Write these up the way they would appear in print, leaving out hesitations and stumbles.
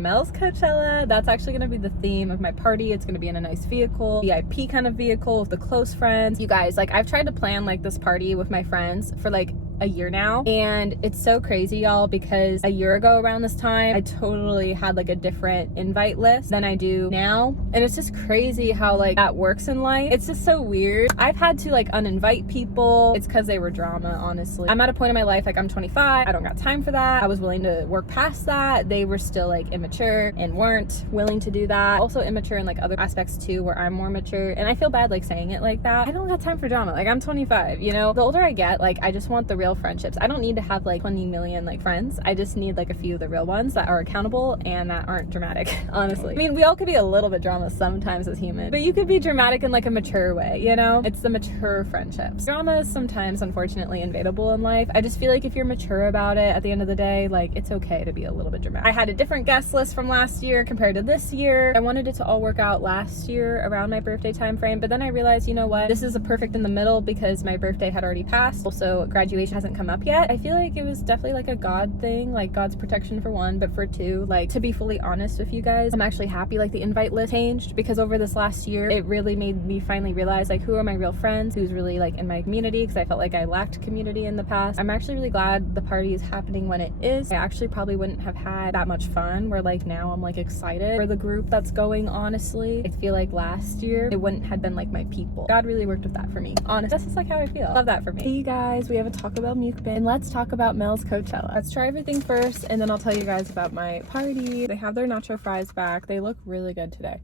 Melscoachella, that's actually going to be the theme of my party. It's going to be in a nice vehicle, VIP kind of vehicle with the close friends. You guys, like, I've tried to plan like this party with my friends for like a year now, and it's so crazy, y'all, because a year ago around this time I totally had like a different invite list than I do now, and it's just crazy how like that works in life. It's just so weird. I've had to like uninvite people. It's because they were drama, honestly. I'm at a point in my life, like, I'm 25, I don't got time for that. I was willing to work past that. They were still like immature and weren't willing to do that. Also immature in like other aspects too, where I'm more mature, and I feel bad like saying it like that. I don't got time for drama. Like, I'm 25, you know? The older I get, like, I just want the real friendships. I don't need to have like 20 million like friends. I just need like a few of the real ones that are accountable and that aren't dramatic, honestly. I mean, we all could be a little bit drama sometimes as humans, but you could be dramatic in like a mature way, you know? It's the mature friendships. Drama is sometimes unfortunately inevitable in life. I just feel like if you're mature about it, at the end of the day, like, it's okay to be a little bit dramatic. I had a different guest list from last year compared to this year. I wanted it to all work out last year around my birthday time frame, but then I realized, you know what, this is a perfect in the middle because my birthday had already passed. Also, graduation hasn't come up yet. I feel like it was definitely like a God thing, like God's protection for one, but for two, like, to be fully honest with you guys, I'm actually happy like the invite list changed, because over this last year it really made me finally realize like who are my real friends, who's really like in my community, because I felt like I lacked community in the past. I'm actually really glad the party is happening when it is. I actually probably wouldn't have had that much fun where like now I'm like excited for the group that's going, honestly. I feel like last year it wouldn't have been like my people. God really worked with that for me, honestly. This is like how I feel. Love that for me. Hey you guys, we have a Taco Bell Mukbang, and let's talk about Melscoachella. Let's try everything first, and then I'll tell you guys about my party. They have their nacho fries back. They look really good today.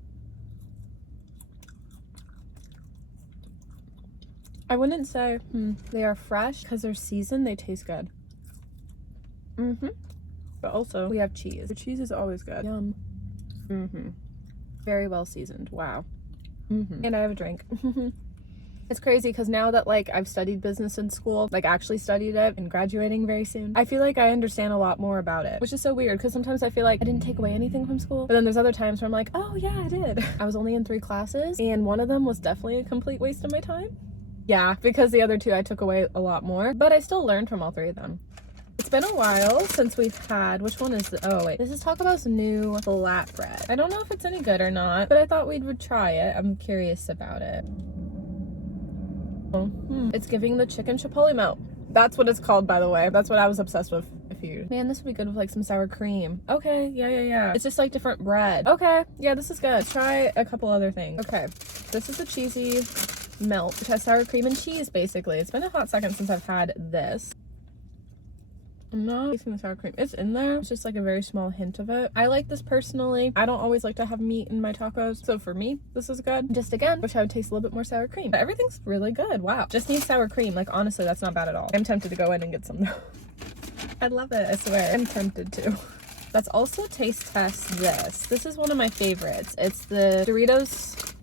I wouldn't say they are fresh because they're seasoned. They taste good. But also we have cheese. The cheese is always good. Yum. Very well seasoned. Wow. And I have a drink. It's crazy because now that like I've studied business in school, like actually studied it and graduating very soon, I feel like I understand a lot more about it, which is so weird because sometimes I feel like I didn't take away anything from school, but then there's other times where I'm like, oh yeah, I did. I was only in 3 classes and one of them was definitely a complete waste of my time. Yeah, because the other 2 I took away a lot more, but I still learned from all 3 of them. It's been a while since we've had, which one is the, oh wait, this is Taco Bell's new flatbread. I don't know if it's any good or not, but I thought we would try it. I'm curious about it. It's giving the chicken chipotle melt. That's what it's called, by the way. That's what I was obsessed with. Man, this would be good with like some sour cream. Okay, yeah. It's just like different bread. Okay, yeah, this is good. Let's try a couple other things. Okay, this is the cheesy melt, which has sour cream and cheese, basically. It's been a hot second since I've had this. I'm not tasting the sour cream. It's in there. It's just like a very small hint of it. I like this personally. I don't always like to have meat in my tacos, so for me, this is good. Just again, wish I would taste a little bit more sour cream. But everything's really good. Wow. Just needs sour cream. Like, honestly, that's not bad at all. I'm tempted to go in and get some though. I love it, I swear. I'm tempted to. Let's also taste test this. This is one of my favorites. It's the Doritos.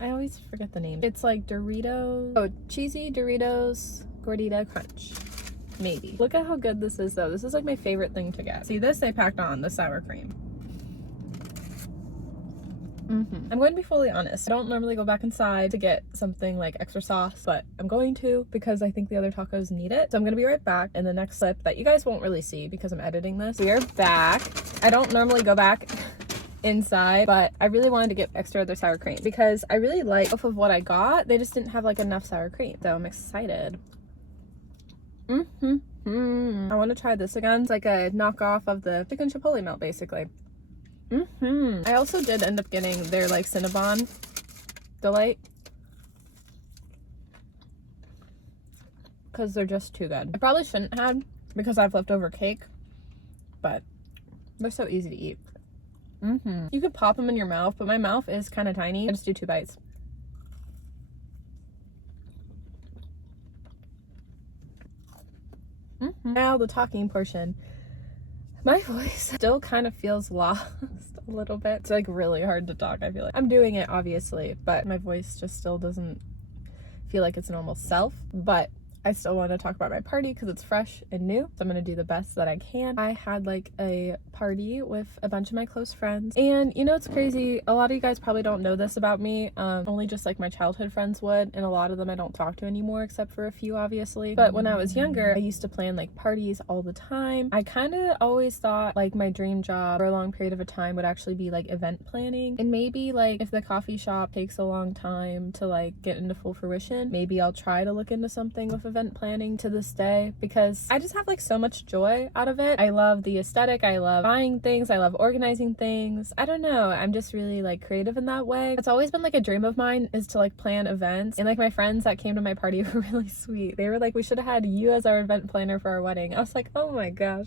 I always forget the name. It's like Doritos. Oh, cheesy Doritos Gordita Crunch. Maybe. Look at how good this is though. This is like my favorite thing to get. See, this they packed on, the sour cream. I'm going to be fully honest. I don't normally go back inside to get something like extra sauce, but I'm going to because I think the other tacos need it. So I'm going to be right back in the next clip that you guys won't really see because I'm editing this. We are back. I don't normally go back inside, but I really wanted to get extra other sour cream because I really like off of what I got. They just didn't have like enough sour cream. So I'm excited. I want to try this again. It's like a knockoff of the chicken chipotle melt, basically. I also did end up getting their like Cinnabon Delight because they're just too good. I probably shouldn't have because I've leftover cake, but they're so easy to eat. You could pop them in your mouth, but my mouth is kind of tiny. I just do 2 bites. Now the talking portion. My voice still kind of feels lost a little bit. It's like really hard to talk, I feel like. I'm doing it obviously, but my voice just still doesn't feel like its normal self. But I still want to talk about my party because it's fresh and new, so I'm gonna do the best that I can. I had like a party with a bunch of my close friends, and you know, it's crazy, a lot of you guys probably don't know this about me. Only just like my childhood friends would, and a lot of them I don't talk to anymore, except for a few obviously. But when I was younger, I used to plan like parties all the time. I kind of always thought like my dream job for a long period of a time would actually be like event planning, and maybe like if the coffee shop takes a long time to like get into full fruition, maybe I'll try to look into something with event planning to this day, because I just have like so much joy out of it. I love the aesthetic, I love buying things, I love organizing things. I don't know, I'm just really like creative in that way. It's always been like a dream of mine is to like plan events, and like my friends that came to my party were really sweet. They were like, we should have had you as our event planner for our wedding. I was like, oh my gosh.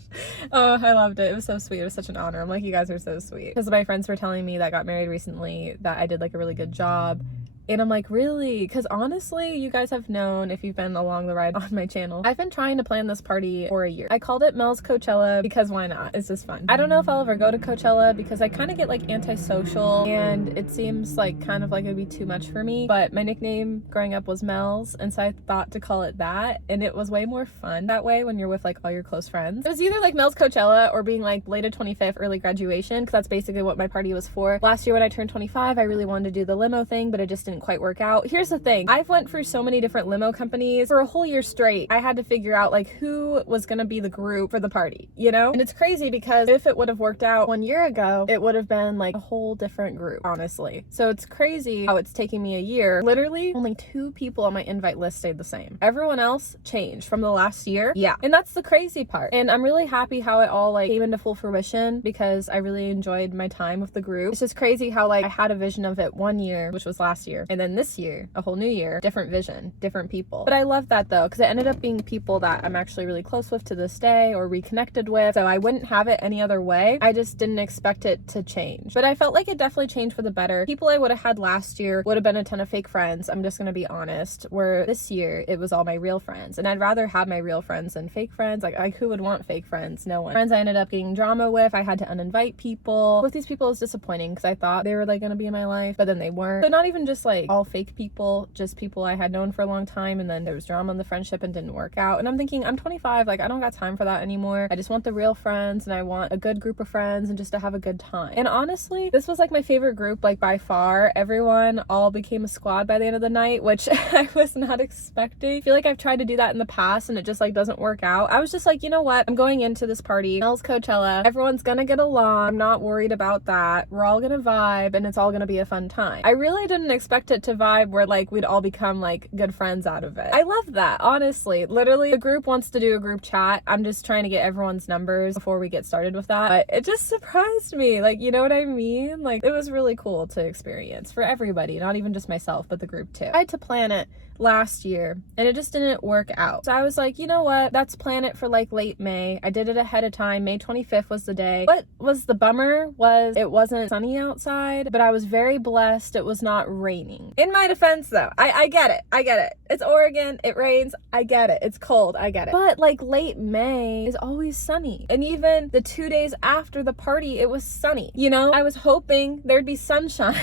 Oh, I loved it. It was so sweet. It was such an honor. I'm like, you guys are so sweet. Because my friends were telling me that got married recently that I did like a really good job. And I'm like, really? Because honestly, you guys have known, if you've been along the ride on my channel, I've been trying to plan this party for a year. I called it Melscoachella because why not? It's just fun. I don't know if I'll ever go to Coachella because I kind of get like antisocial, and it seems like kind of like it'd be too much for me. But my nickname growing up was Mels, and so I thought to call it that. And it was way more fun that way when you're with like all your close friends. It was either like Melscoachella or being like belated 25th, early graduation, because that's basically what my party was for. Last year when I turned 25, I really wanted to do the limo thing, but it just didn't quite work out. Here's the thing, I've went through so many different limo companies for a whole year straight. I had to figure out like who was gonna be the group for the party, you know? And it's crazy because if it would have worked out 1 year ago, it would have been like a whole different group, honestly. So it's crazy how it's taking me a year. Literally only 2 people on my invite list stayed the same. Everyone else changed from the last year. Yeah, and that's the crazy part. And I'm really happy how it all like came into full fruition because I really enjoyed my time with the group. It's just crazy how like I had a vision of it 1 year, which was last year, and then this year, a whole new year, different vision, different people. But I love that though, because it ended up being people that I'm actually really close with to this day or reconnected with, so I wouldn't have it any other way. I just didn't expect it to change, but I felt like it definitely changed for the better. People I would have had last year would have been a ton of fake friends, I'm just gonna be honest, where this year it was all my real friends, and I'd rather have my real friends than fake friends. Like who would want fake friends? No one. Friends I ended up getting drama with, I had to uninvite people. With these people, it was disappointing because I thought they were like gonna be in my life, but then they weren't. So not even just like all fake people, just people I had known for a long time, and then there was drama in the friendship and didn't work out. And I'm thinking, I'm 25, like I don't got time for that anymore. I just want the real friends, and I want a good group of friends and just to have a good time. And honestly, this was like my favorite group, like by far. Everyone all became a squad by the end of the night, which I was not expecting. I feel like I've tried to do that in the past and it just like doesn't work out. I was just like, you know what, I'm going into this party, Melscoachella, everyone's gonna get along, I'm not worried about that, we're all gonna vibe and it's all gonna be a fun time. I really didn't expect it to vibe where like we'd all become like good friends out of it. I love that, honestly. Literally, the group wants to do a group chat. I'm just trying to get everyone's numbers before we get started with that. But it just surprised me, like, you know what I mean? Like, it was really cool to experience for everybody, not even just myself, but the group too. I had to plan it last year and it just didn't work out. So I was like, you know what? Let's plan it for like late May. I did it ahead of time. May 25th was the day. What was the bummer was it wasn't sunny outside, but I was very blessed it was not raining. In my defense though, I get it. I get it. It's Oregon. It rains. I get it. It's cold. I get it. But like late May is always sunny. And even the 2 days after the party, it was sunny. You know, I was hoping there'd be sunshine.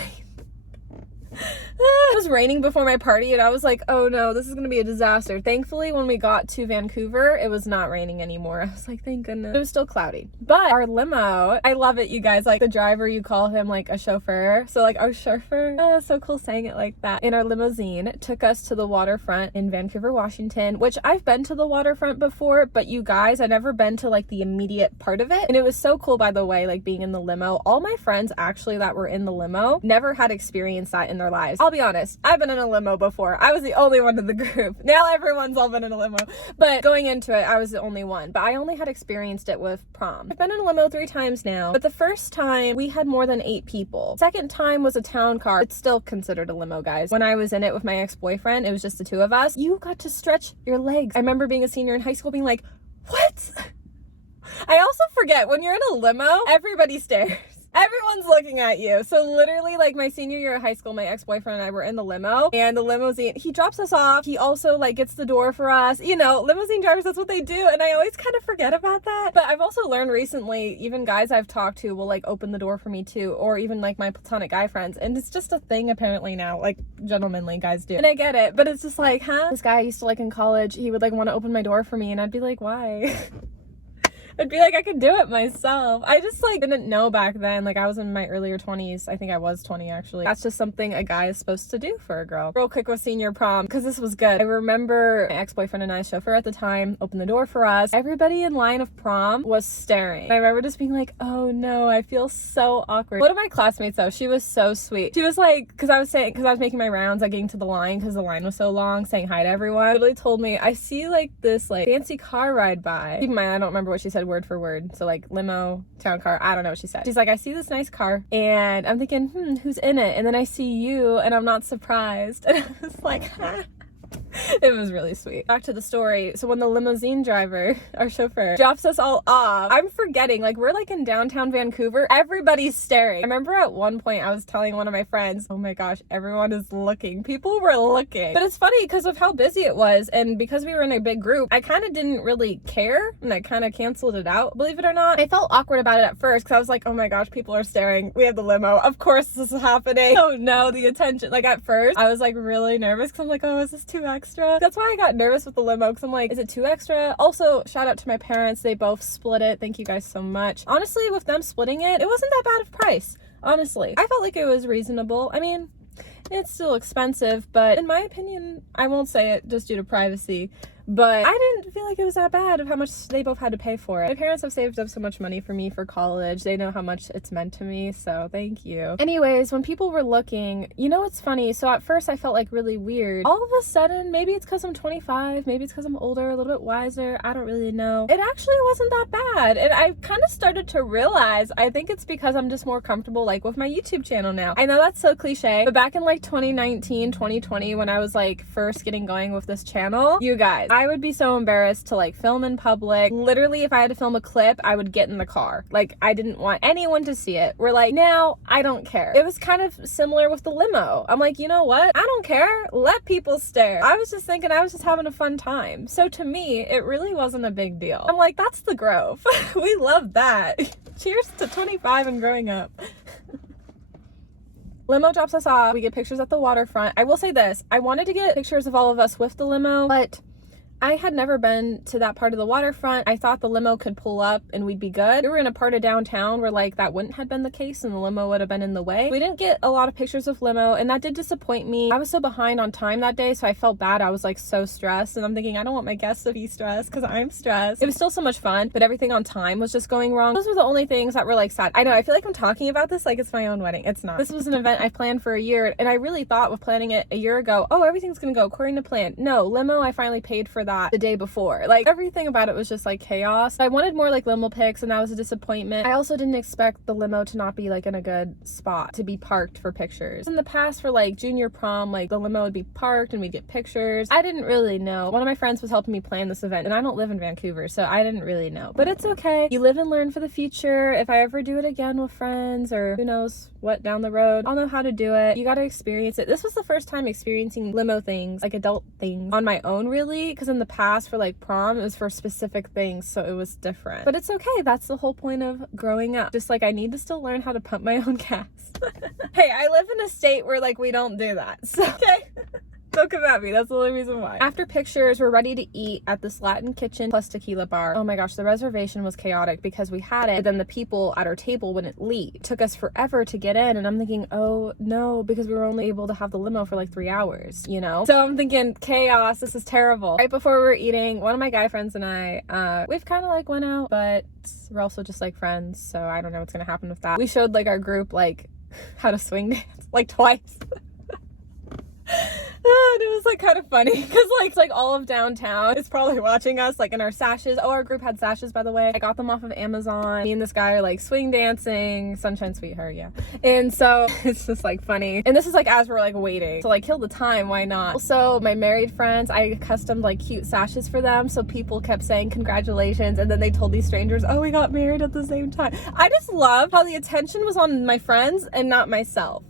It was raining before my party and I was like, oh no, this is gonna be a disaster. Thankfully, when we got to Vancouver, it was not raining anymore. I was like, thank goodness. It was still cloudy. But our limo, I love it, you guys. Like the driver, you call him like a chauffeur. So like our chauffeur, so cool saying it like that. In our limousine, took us to the waterfront in Vancouver, Washington, which I've been to the waterfront before, but you guys, I've never been to like the immediate part of it. And it was so cool, by the way, like being in the limo. All my friends actually that were in the limo never had experienced that in their lives. I'll be honest, I've been in a limo before. I was the only one in the group. Now everyone's all been in a limo, but going into it, I was the only one. But I only had experienced it with prom. I've been in a limo 3 times now, but the first time we had more than 8 people. Second time was a town car. It's still considered a limo, guys. When I was in it with my ex-boyfriend, it was just the 2 of us. You got to stretch your legs. I remember being a senior in high school being like, what? I also forget when you're in a limo, everybody stares. Everyone's looking at you. So literally, like, my senior year of high school, my ex-boyfriend and I were in the limo, and the limousine, he drops us off. He also, like, gets the door for us. You know, limousine drivers, that's what they do, and I always kind of forget about that. But I've also learned recently, even guys I've talked to will, like, open the door for me too, or even, like, my platonic guy friends, and it's just a thing apparently now, like, gentlemanly guys do. And I get it, but it's just like, huh? This guy I used to like in college, he would, like, want to open my door for me, and I'd be like, why? I'd be like, I could do it myself. I just, like, didn't know back then. Like, I was in my earlier 20s. I think I was 20, actually. That's just something a guy is supposed to do for a girl. Real quick with senior prom, because this was good. I remember my ex-boyfriend and I's chauffeur at the time opened the door for us. Everybody in line of prom was staring. I remember just being like, oh no, I feel so awkward. One of my classmates, though, she was so sweet. She was like, because I was making my rounds, like, getting to the line because the line was so long, saying hi to everyone. Literally told me, I see, like, this, like, fancy car ride by. Keep in mind, I don't remember what she said word for word. So, like, limo, town car, I don't know what she said. She's like, I see this nice car, and I'm thinking, who's in it? And then I see you, and I'm not surprised. And I was like, ha. It was really sweet. Back to the story. So when the limousine driver, our chauffeur, drops us all off, I'm forgetting, like, we're, like, in downtown Vancouver. Everybody's staring. I remember at one point I was telling one of my friends, oh my gosh, everyone is looking. People were looking. But it's funny because of how busy it was, and because we were in a big group, I kind of didn't really care, and I kind of canceled it out, believe it or not. I felt awkward about it at first because I was like, oh my gosh, people are staring. We have the limo. Of course this is happening. Oh no, the attention. Like, at first I was, like, really nervous because I'm like, oh, is this too extra? That's why I got nervous with the limo, because I'm like, is it too extra? Also, shout out to my parents. They both split it. Thank you guys so much. Honestly, with them splitting it, it wasn't that bad of price. Honestly, I felt like it was reasonable. I mean, it's still expensive, but in my opinion, I won't say it just due to privacy, but I didn't feel like it was that bad of how much they both had to pay for it. My parents have saved up so much money for me for college. They know how much it's meant to me, so thank you. Anyways, when people were looking, you know what's funny? So at first I felt, like, really weird. All of a sudden, maybe it's because I'm 25, maybe it's because I'm older, a little bit wiser, I don't really know. It actually wasn't that bad, and I kind of started to realize, I think it's because I'm just more comfortable, like, with my YouTube channel now. I know that's so cliche, but back in, like, 2019, 2020, when I was, like, first getting going with this channel, you guys, I would be so embarrassed to, like, film in public. Literally, if I had to film a clip, I would get in the car. Like, I didn't want anyone to see it. We're like, now I don't care. It was kind of similar with the limo. I'm like, you know what? I don't care. Let people stare. I was just thinking I was just having a fun time. So to me, it really wasn't a big deal. I'm like, that's the growth. We love that. Cheers to 25 and growing up. Limo drops us off. We get pictures at the waterfront. I will say this. I wanted to get pictures of all of us with the limo, but I had never been to that part of the waterfront. I thought the limo could pull up and we'd be good. We were in a part of downtown where, like, that wouldn't have been the case and the limo would have been in the way. We didn't get a lot of pictures of limo, and that did disappoint me. I was so behind on time that day, so I felt bad. I was, like, so stressed, and I'm thinking, I don't want my guests to be stressed because I'm stressed. It was still so much fun, but everything on time was just going wrong. Those were the only things that were, like, sad. I know, I feel like I'm talking about this like it's my own wedding. It's not. This was an event I planned for a year, and I really thought with planning it a year ago, oh, everything's gonna go according to plan. No, limo, I finally paid for that the day before. Like, everything about it was just, like, chaos. I wanted more, like, limo pics, and that was a disappointment. I also didn't expect the limo to not be, like, in a good spot to be parked for pictures. In the past, for, like, junior prom, like, the limo would be parked and we'd get pictures. I didn't really know. One of my friends was helping me plan this event, and I don't live in Vancouver, so I didn't really know. But it's okay. You live and learn for the future. If I ever do it again with friends, or who knows what down the road, I'll know how to do it. You gotta experience it. This was the first time experiencing limo things, like adult things, on my own, really, because in the past, for, like, prom, it was for specific things, so it was different. But it's okay. That's the whole point of growing up. Just, like, I need to still learn how to pump my own gas. Hey, I live in a state where, like, we don't do that, so okay. Don't come at me. That's the only reason why. After pictures, we're ready to eat at this Latin kitchen plus tequila bar. Oh my gosh, the reservation was chaotic because we had it, but then the people at our table wouldn't leave. It took us forever to get in, and I'm thinking, oh no, because we were only able to have the limo for like 3 hours, you know? So I'm thinking, chaos, this is terrible. Right before we were eating, one of my guy friends and I, we've kind of like went out, but we're also just like friends, so I don't know what's gonna happen with that. We showed like our group like how to swing dance like twice. And it was like kind of funny because like it's like all of downtown is probably watching us like in our sashes. Oh, our group had sashes, by the way. I got them off of Amazon. Me and this guy are like swing dancing, sunshine sweetheart, yeah. And so it's just like funny. And this is like as we're like waiting to like kill the time, why not? Also, my married friends, I customed like cute sashes for them, so people kept saying congratulations, and then they told these strangers, oh, we got married at the same time. I just love how the attention was on my friends and not myself.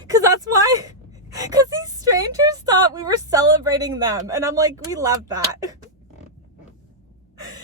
Because that's why. Because these strangers thought we were celebrating them. And I'm like, we love that.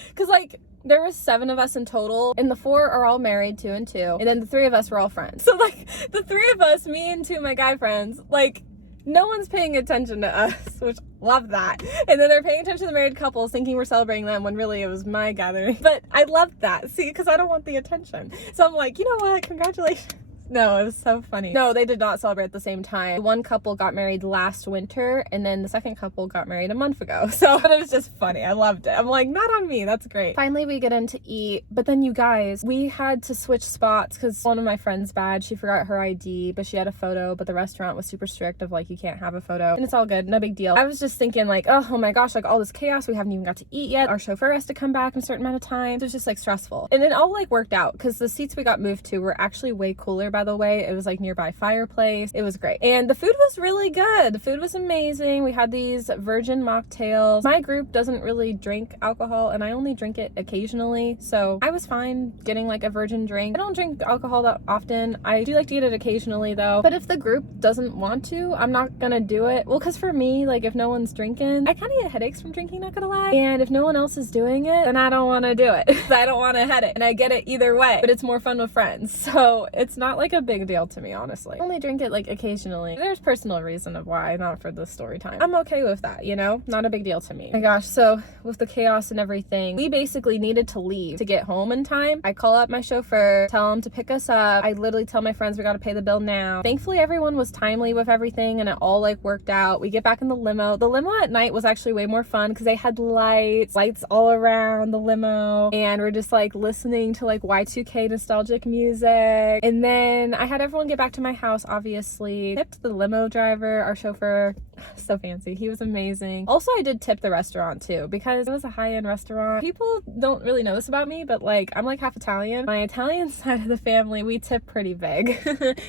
Because, like, there was 7 of us in total. And the 4 are all married, 2 and 2. And then the 3 of us were all friends. So, like, the 3 of us, me and 2 of my guy friends, like, no one's paying attention to us, which love that. And then they're paying attention to the married couples thinking we're celebrating them when really it was my gathering. But I loved that. See, because I don't want the attention. So I'm like, you know what? Congratulations. No, it was so funny. No, they did not celebrate at the same time. One couple got married last winter, and then the second couple got married a month ago. So but it was just funny. I loved it. I'm like, not on me. That's great. Finally, we get in to eat. But then you guys, we had to switch spots because one of my friends bad. She forgot her ID, but she had a photo. But the restaurant was super strict of like, you can't have a photo. And it's all good. No big deal. I was just thinking like, oh my gosh, like all this chaos. We haven't even got to eat yet. Our chauffeur has to come back in a certain amount of time. So it's just like stressful. And it all like worked out because the seats we got moved to were actually way cooler, by the way. It was like nearby fireplace. It was great. And the food was really good. The food was amazing. We had these virgin mocktails. My group doesn't really drink alcohol and I only drink it occasionally. So I was fine getting like a virgin drink. I don't drink alcohol that often. I do like to get it occasionally though. But if the group doesn't want to, I'm not gonna do it. Well, because for me, like if no one's drinking, I kind of get headaches from drinking, not gonna lie. And if no one else is doing it, then I don't want to do it. I don't want to head it. And I get it either way. But it's more fun with friends. So it's not like a big deal to me, honestly. I only drink it like occasionally. There's personal reason of why, not for the story time. I'm okay with that, you know? Not a big deal to me. Oh my gosh, so with the chaos and everything, we basically needed to leave to get home in time. I call up my chauffeur, tell him to pick us up. I literally tell my friends we gotta pay the bill now. Thankfully, everyone was timely with everything and it all like worked out. We get back in the limo. The limo at night was actually way more fun because they had lights all around the limo, and we're just like listening to like Y2K nostalgic music. And then I had everyone get back to my house, obviously. Tipped the limo driver, our chauffeur. So fancy. He was amazing. Also, I did tip the restaurant too because it was a high-end restaurant. People don't really know this about me, but like I'm like half Italian. My Italian side of the family, we tip pretty big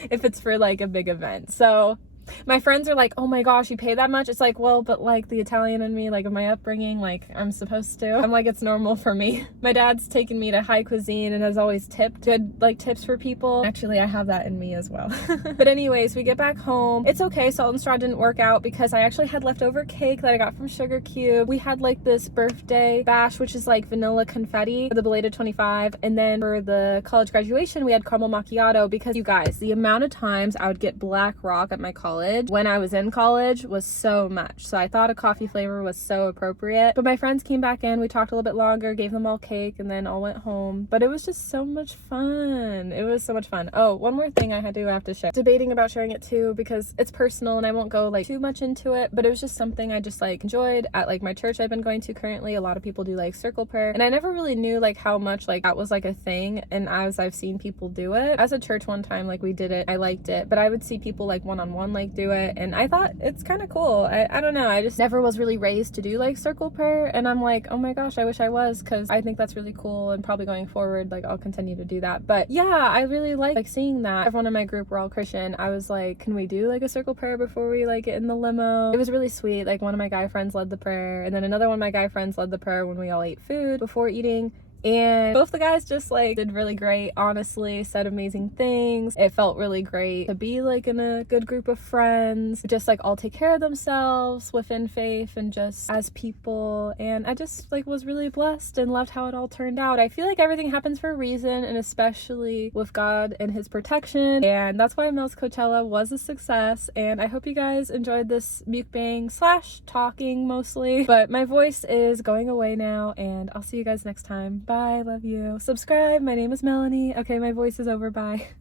if it's for like a big event. So my friends are like, oh my gosh, you pay that much? It's like, well, but like the Italian in me, like of my upbringing, like I'm supposed to. I'm like, it's normal for me. My dad's taken me to high cuisine and has always tipped good like tips for people. Actually, I have that in me as well. But anyways, we get back home. It's okay, Salt and Straw didn't work out because I actually had leftover cake that I got from Sugar Cube. We had like this birthday bash, which is like vanilla confetti for the belated 25. And then for the college graduation, we had caramel macchiato because you guys, the amount of times I would get Black Rock at my college when I was in college was so much. So I thought a coffee flavor was so appropriate. But my friends came back in, we talked a little bit longer, gave them all cake, and then all went home. But it was just so much fun. It was so much fun. Oh, one more thing I have to share. Debating about sharing it too because it's personal and I won't go like too much into it, but it was just something I just like enjoyed at like my church I've been going to currently. A lot of people do like circle prayer and I never really knew like how much like that was like a thing, and as I've seen people do it as a church one time, like we did it, I liked it, but I would see people like one-on-one like do it and I thought it's kind of cool. I don't know, I just never was really raised to do like circle prayer, and I'm like, oh my gosh, I wish I was, because I think that's really cool, and probably going forward like I'll continue to do that. But yeah, I really like seeing that everyone in my group were all Christian. I was like, can we do like a circle prayer before we like get in the limo? It was really sweet. Like one of my guy friends led the prayer, and then another one of my guy friends led the prayer when we all ate food before eating. And both the guys just like did really great, honestly, said amazing things. It felt really great to be like in a good group of friends, just like all take care of themselves within faith and just as people. And I just like was really blessed and loved how it all turned out. I feel like everything happens for a reason, and especially with God and his protection, and that's why Melscoachella was a success. And I hope you guys enjoyed this mukbang / talking mostly, but my voice is going away now, and I'll see you guys next time. Bye, love you. Subscribe. My name is Melanie. Okay, my voice is over. Bye.